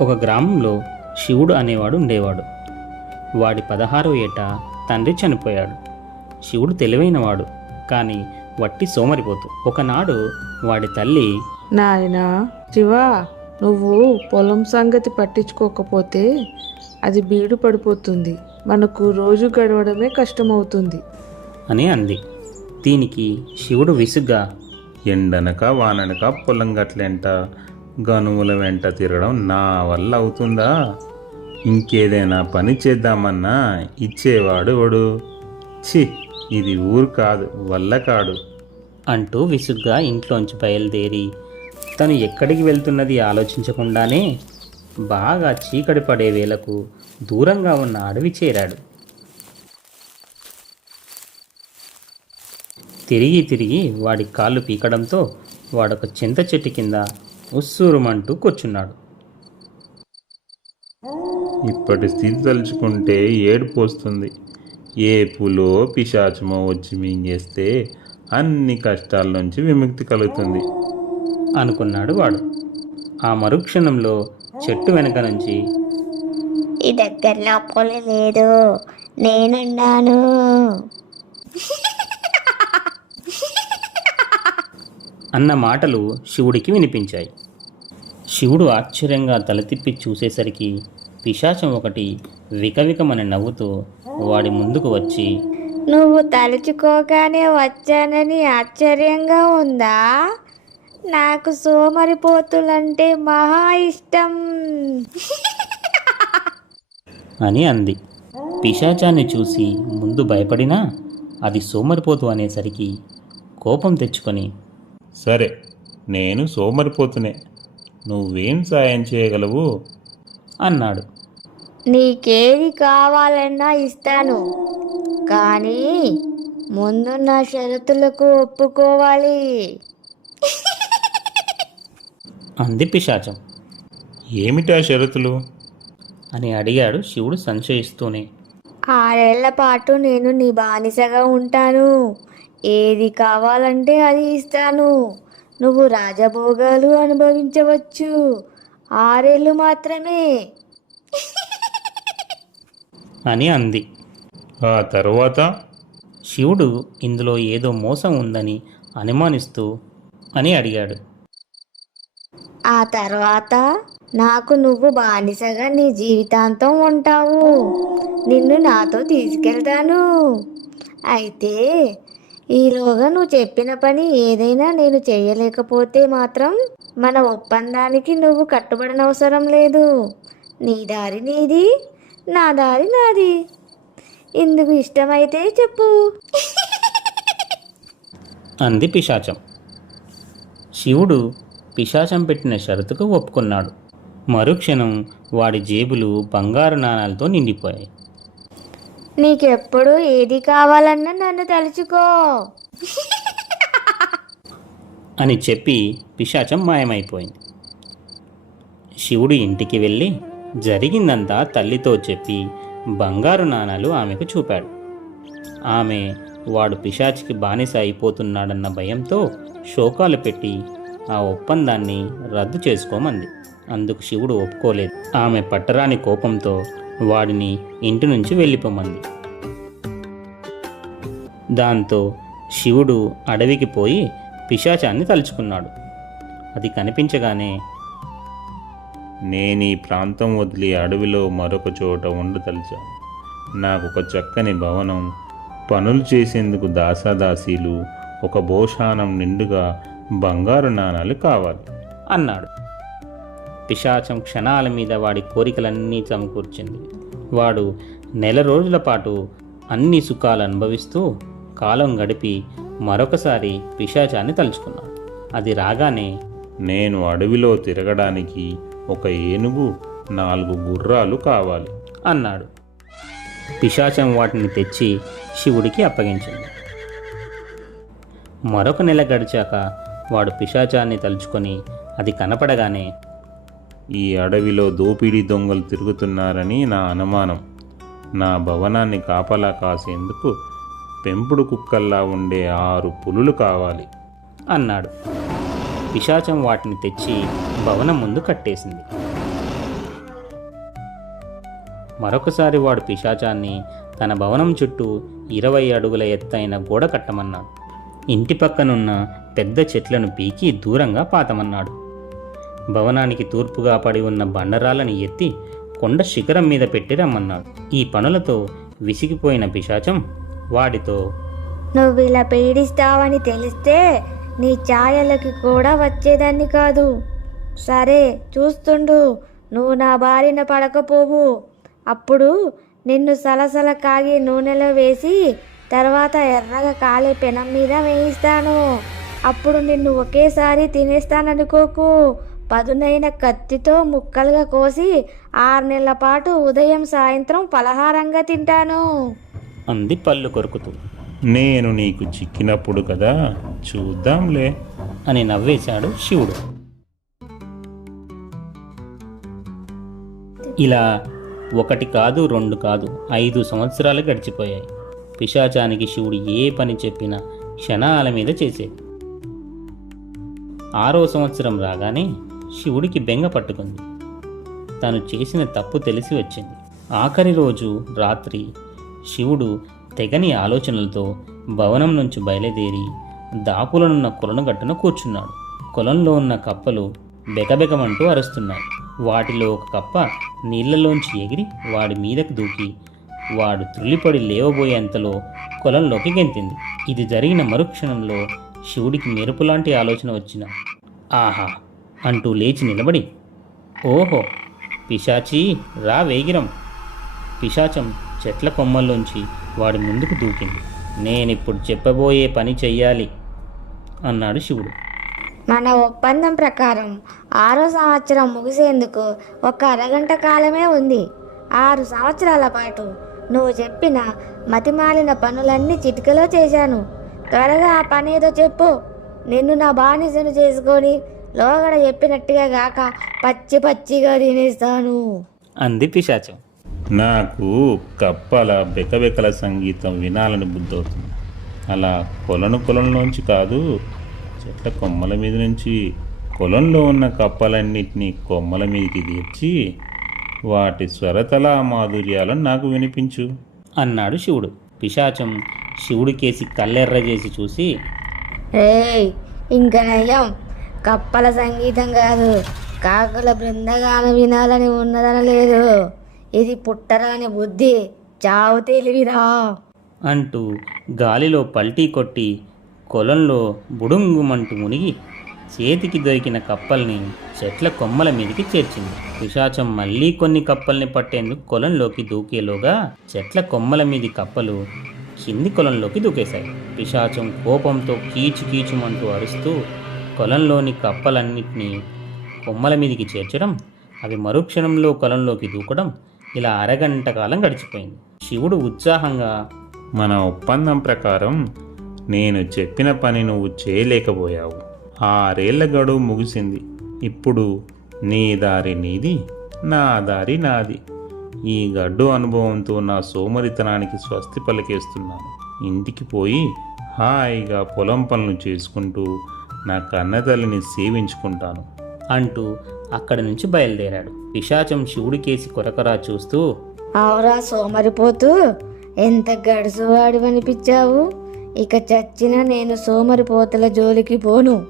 ఒక గ్రామంలో శివుడు అనేవాడు ఉండేవాడు. వాడి పదహారో ఏట తండ్రి చనిపోయాడు. శివుడు తెలివైనవాడు కానీ వట్టి సోమరిపోతు. ఒకనాడు వాడి తల్లి నాయనా శివ నువ్వు పొలం సంగతి పట్టించుకోకపోతే అది బీడు పడిపోతుంది. మనకు రోజు గడవడమే కష్టమవుతుంది. అని అంది. దీనికి శివుడు విసుగ్గా ఎండనక వాననక పొలం గట్లెంట? గనుముల వెంట తిరగడం నా వల్ల అవుతుందా? ఇంకేదైనా పని చేద్దామన్నా ఇచ్చేవాడు వాడు. ఛీ ఇది ఊరు కాదు వల్ల కాడు అంటూ విసుగ్గా ఇంట్లోంచి బయలుదేరి తను ఎక్కడికి వెళ్తున్నది ఆలోచించకుండానే బాగా చీకటి పడే వేళకు దూరంగా ఉన్న అడవి చేరాడు. తిరిగి తిరిగి వాడి కాళ్ళు పీకడంతో వాడొక చింత చెట్టు కింద ఉస్సూరుమంటూ కూర్చున్నాడు. ఇప్పటి స్థితి తలుచుకుంటే ఏడుపు వస్తుంది. ఏ పులో పిశాచమో వచ్చి మింగేస్తే అన్ని కష్టాల నుంచి విముక్తి కలుగుతుంది. అనుకున్నాడు వాడు. ఆ మరుక్షణంలో చెట్టు వెనక నుంచి ఈ దగ్గరలో లేదు. నేనున్నాను అన్న మాటలు శివుడికి వినిపించాయి. శివుడు ఆశ్చర్యంగా తల తిప్పి చూసేసరికి పిశాచం ఒకటి వికవికమని నవ్వుతూ వాడి ముందుకు వచ్చి నువ్వు తలుచుకోగానే వచ్చానని ఆశ్చర్యంగా ఉందా? నాకు సోమరిపోతులంటే మహా ఇష్టం. అని అంది. పిశాచాన్ని చూసి ముందు భయపడినా అది సోమరిపోతు అనేసరికి కోపం తెచ్చుకొని సరే నేను సోమరిపోతునే. నువ్వేం సాయం చేయగలవు? అన్నాడు. నీకేది కావాలన్నా ఇస్తాను. కానీ ముందు నా షరతులకు ఒప్పుకోవాలి. అంది పిశాచం. ఏమిటా షరతులు? అని అడిగాడు శివుడు సంశయిస్తూనే. ఆరేళ్ళ పాటు నేను నీ బానిసగా ఉంటాను. ఏది కావాలంటే అది ఇస్తాను. నువ్వు రాజభోగాలు అనుభవించవచ్చు. ఆరేళ్ళు మాత్రమే. అని అంది. ఆ తర్వాత శివుడు ఇందులో ఏదో మోసం ఉందని అనుమానిస్తూ అని అడిగాడు. ఆ తర్వాత నాకు నువ్వు బానిసగా నీ జీవితాంతం ఉంటావు. నిన్ను నాతో తీసుకెళ్తాను. అయితే ఈలోగా నువ్వు చెప్పిన పని ఏదైనా నేను చేయలేకపోతే మాత్రం మన ఒప్పందానికి నువ్వు కట్టుబడనవసరం లేదు. నీ దారి నీది నా దారి నాది. ఎందుకు ఇష్టమైతే చెప్పు. అంది పిశాచం. శివుడు పిశాచం పెట్టిన షరతుకు ఒప్పుకున్నాడు. మరుక్షణం వాడి జేబులు బంగారు నాణాలతో నిండిపోయాయి. నీకెప్పుడు ఏది కావాలన్నా నన్ను తలుచుకో. అని చెప్పి పిశాచం మాయమైపోయింది. శివుడు ఇంటికి వెళ్ళి జరిగిందంతా తల్లితో చెప్పి బంగారు నాణాలు ఆమెకు చూపాడు. ఆమె వాడు పిశాచికి బానిస అయిపోతున్నాడన్న భయంతో శోకాలు పెట్టి ఆ ఒప్పందాన్ని రద్దు చేసుకోమంది. అందుకు శివుడు ఒప్పుకోలేదు. ఆమె పట్టరాని కోపంతో వాడిని ఇంటి నుంచి వెళ్ళిపోమంది. దాంతో శివుడు అడవికి పోయి పిశాచాన్ని తలుచుకున్నాడు. అది కనిపించగానే నేను ఈ ప్రాంతం వదిలి అడవిలో మరొక చోట ఉండదలిచాను నాకు ఒక చక్కని భవనం పనులు చేసేందుకు దాసాదాసీలు ఒక భోషానం నిండుగా బంగారు నాణాలు కావాలి అన్నాడు. పిశాచం క్షణాల మీద వాడి కోరికలన్నీ సమకూర్చింది. వాడు నెల రోజుల పాటు అన్ని సుఖాలు అనుభవిస్తూ కాలం గడిపి మరొకసారి పిశాచాన్ని తలుచుకున్నాడు. అది రాగానే నేను అడవిలో తిరగడానికి ఒక ఏనుగు నాలుగు గుర్రాలు కావాలి అన్నాడు. పిశాచం వాటిని తెచ్చి శివుడికి అప్పగించింది. మరొక నెల గడిచాక వాడు పిశాచాన్ని తలుచుకొని అది కనపడగానే ఈ అడవిలో దోపిడీ దొంగలు తిరుగుతున్నారని నా అనుమానం. నా భవనాన్ని కాపలా కాసేందుకు పెంపుడు కుక్కల్లా ఉండే ఆరు పులులు కావాలి అన్నాడు. పిశాచం వాటిని తెచ్చి భవనం ముందు కట్టేసింది. మరొకసారి వాడు పిశాచాన్ని తన భవనం చుట్టూ ఇరవై అడుగుల ఎత్తైన గోడ కట్టమన్నాడు. ఇంటి పక్కనున్న పెద్ద చెట్లను పీకి దూరంగా పాతమన్నాడు. భవనానికి తూర్పుగా పడి ఉన్న బండరాలని ఎత్తి కొండ శిఖరం మీద పెట్టి రమ్మన్నాడు. ఈ పనులతో విసిగిపోయిన పిశాచం వాడితో నువ్వు ఇలా పీడిస్తావని తెలిస్తే నీ ఛాయలకి కూడా వచ్చేదాన్ని కాదు. సరే చూస్తుండు. నువ్వు నా బారిన పడకపోవు. అప్పుడు నిన్ను సలసల కాగి నూనెలో వేసి తర్వాత ఎర్రగా కాలే పెనం మీద వేయిస్తాను. అప్పుడు నిన్ను ఒకేసారి తినేస్తాననుకోకు. పదునైన కత్తితో ముక్కలుగా కోసి ఆరు నెలల పాటు ఉదయం సాయంత్రం పలహారంగా తింటాను. అంది పళ్ళు కొరుకుతూ. నేను నీకు చిక్కినప్పుడు కదా చూద్దాంలే అని నవ్వేశాడు శివుడు. ఇలా ఒకటి కాదు రెండు కాదు ఐదు సంవత్సరాలు గడిచిపోయాయి. పిశాచానికి శివుడు ఏ పని చెప్పినా క్షణాల మీద చేసేది. ఆరో సంవత్సరం రాగానే శివుడికి బెంగ పట్టుకుంది. తను చేసిన తప్పు తెలిసి వచ్చింది. ఆఖరి రోజు రాత్రి శివుడు తెగని ఆలోచనలతో భవనం నుంచి బయలుదేరి దాపులనున్న కొలను గట్టున కూర్చున్నాడు. కొలంలో ఉన్న కప్పలు బెకబెకమంటూ అరుస్తున్నాయి. వాటిలో ఒక కప్ప నీళ్ళలోంచి ఎగిరి వాడి మీదకు దూకి వాడు త్రులిపడి లేవబోయేంతలో కొలంలోకి గెంతింది. ఇది జరిగిన మరుక్షణంలో శివుడికి మెరుపులాంటి ఆలోచన వచ్చిన. ఆహా! అంటూ లేచి నిలబడి ఓహో పిశాచి రా వేగిరం. పిశాచం చెట్ల కొమ్మల్లోంచి వాడి ముందుకు దూకింది. నేనిప్పుడు చెప్పబోయే పని చెయ్యాలి అన్నాడు శివుడు. మన ఒప్పందం ప్రకారం ఆరో సంవత్సరం ముగిసేందుకు ఒక అరగంట కాలమే ఉంది. ఆరు సంవత్సరాల పాటు నువ్వు చెప్పిన మతిమాలిన పనులన్నీ చిటికలో చేశాను. త్వరగా ఆ పని ఏదో చెప్పు. నిన్ను నా బానిసను చేసుకొని లోగడ చెప్పినట్టుగా గాక పచ్చి పచ్చిగా తినేస్తాను. అంది పిశాచం. నాకు కప్పల బెకబెకల సంగీతం వినాలని బుద్ధవుతుంది. అలా కొలను కొలంలోంచి కాదు చెట్ల కొమ్మల మీద నుంచి కొలంలో ఉన్న కప్పలన్నిటినీ కొమ్మల మీదకి తీర్చి వాటి స్వరతల మాధుర్యాలను నాకు వినిపించు. అన్నాడు శివుడు. పిశాచం శివుడికేసి కళ్ళెర్ర చేసి చూసి ఏయ్ ఇంక నయ్యం. కప్పల సంగీతం కాదు. కాకుల బృందగానం వినాలని ఉన్నదనలేదు. ఇది పుట్టరాని బుద్ధి. చావు తెలివిరా. అంటూ గాలిలో పల్టీ కొట్టి కొలంలో బుడుంగుమంటూ మునిగి చేతికి దొరికిన కప్పల్ని చెట్ల కొమ్మల మీదకి చేర్చింది. పిశాచం మళ్ళీ కొన్ని కప్పల్ని పట్టేందుకు కొలంలోకి దూకేలోగా చెట్ల కొమ్మల మీది కప్పలు కింది కొలంలోకి దూకేశాయి. పిశాచం కోపంతో కీచు కీచుమంటూ అరుస్తూ కొలంలోని కప్పలన్నింటినీ కొమ్మల మీదికి చేర్చడం అవి మరుక్షణంలో కొలంలోకి దూకడం ఇలా అరగంట కాలం గడిచిపోయింది. శివుడు ఉత్సాహంగా మన ఒప్పందం ప్రకారం నేను చెప్పిన పని నువ్వు చేయలేకపోయావు. ఆరేళ్ళ గడువు ముగిసింది. ఇప్పుడు నీ దారి నీది నా దారి నాది. ఈ గడ్డు అనుభవంతో నా సోమరితనానికి స్వస్తి పలికేస్తున్నాను. ఇంటికి పోయి హాయిగా పొలం పనులు చేసుకుంటూ నా కన్నతల్లిని సేవించుకుంటాను. అంటూ అక్కడి నుంచి బయలుదేరాడు. పిశాచం శివుడికేసి కొరకరా చూస్తూ అవురా సోమరిపోతూ ఎంత గడుసువాడు అనిపించావు ఇక చచ్చిన నేను సోమరిపోతుల జోలికి పోను.